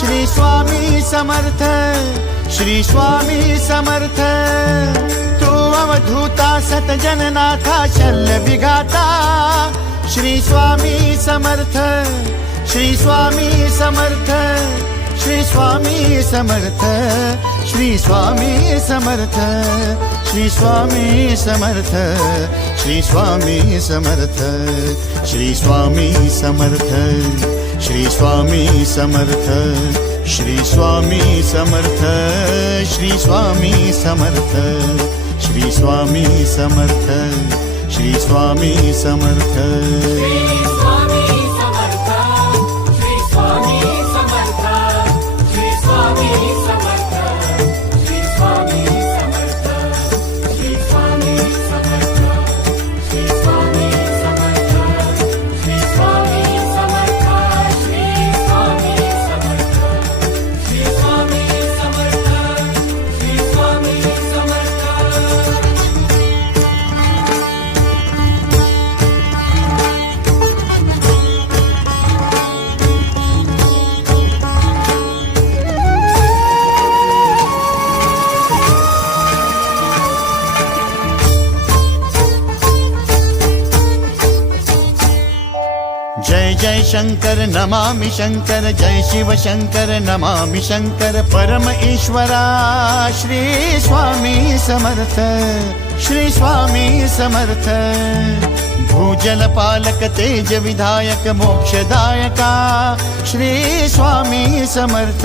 श्री स्वामी समर्थ, श्री स्वामी समर्थ। तू अवधूता सतजननाथा शल्य विघाता, श्री स्वामी समर्थ, श्री स्वामी समर्थ, श्री स्वामी समर्थ, श्री स्वामी समर्थ, श्री स्वामी समर्थ, श्री स्वामी समर्थ, श्री स्वामी समर्थ, श्री स्वामी समर्थ, श्री स्वामी समर्थ, श्री स्वामी समर्थ, श्री स्वामी समर्थ, श्री स्वामी समर्थ। जय जय शंकर नमामि शंकर, जय शिव शंकर नमामि शंकर। परम ईश्वरा श्री स्वामी समर्थ, श्री स्वामी समर्थ। भूजल पालक तेज विधायक मोक्षदायका, श्री स्वामी समर्थ।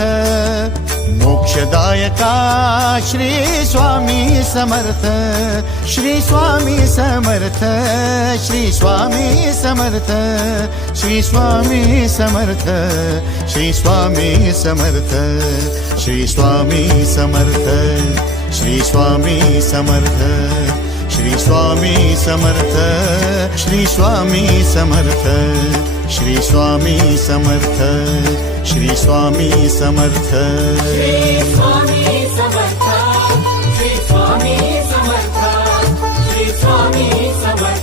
मोक्षदायका श्री स्वामी समर्थ, श्री स्वामी समर्थ, श्री स्वामी समर्थ, श्री स्वामी समर्थ, श्री स्वामी समर्थ, श्री स्वामी समर्थ, श्री स्वामी समर्थ, श्री स्वामी समर्थ, श्री स्वामी समर्थ, श्री स्वामी समर्थ, श्री स्वामी समर्थ। श्री स्वामी समर्थ, श्री स्वामी समर्थ,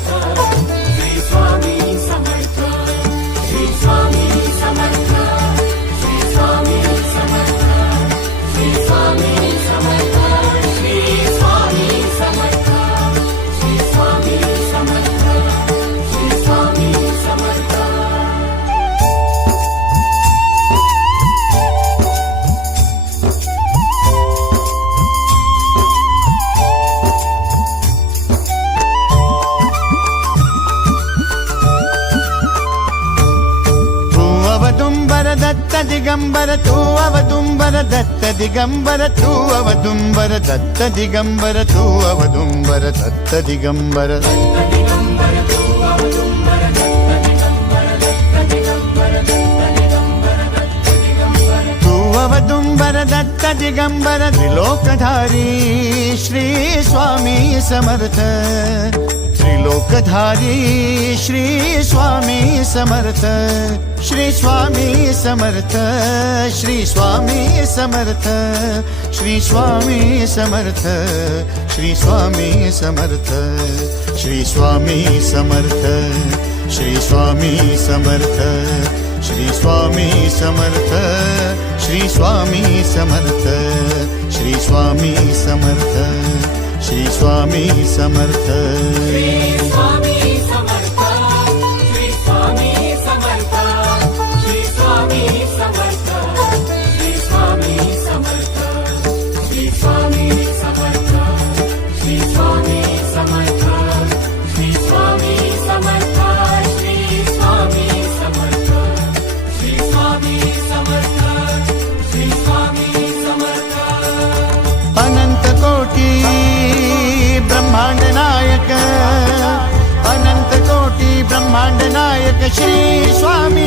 श्री स्वामी समर्थ, श्री स्वामी समर्थ, श्री स्वामी समर्थ, श्री स्वामी समर्थ, श्री स्वामी समर्थ, श्री स्वामी समर्थ, श्री स्वामी समर्थ, श्री स्वामी समर्थ। दत्त दिगंबर तू अवदुंबर, दत्त दिगंबर तू अवदुंबर, दत्त दिगंबर तू अवदुंबर, दत्त दिगंबर। तू अवदुंबर दत्त दिगंबर त्रिलोकधारी श्री स्वामी समर्थ। त्रिलोकधारी श्री स्वामी समर्थ, श्री स्वामी समर्थ, श्री स्वामी समर्थ, श्री स्वामी समर्थ, श्री स्वामी समर्थ, श्री स्वामी समर्थ, श्री स्वामी समर्थ, श्री स्वामी समर्थ, श्री स्वामी समर्थ, श्री स्वामी समर्थ, श्री स्वामी समर्थ। श्री स्वामी समर्थ, श्री स्वामी समर्थ, श्री स्वामी समर्थ, श्री स्वामी समर्थ, श्री स्वामी समर्थ, श्री स्वामी समर्थ, श्री स्वामी समर्थ, श्री स्वामी समर्थ, श्री स्वामी समर्थ, श्री स्वामी समर्थ। अनंत कोटी ब्रह्मांड नायक, अनंत कोटी ब्रह्मांड नायक श्री स्वामी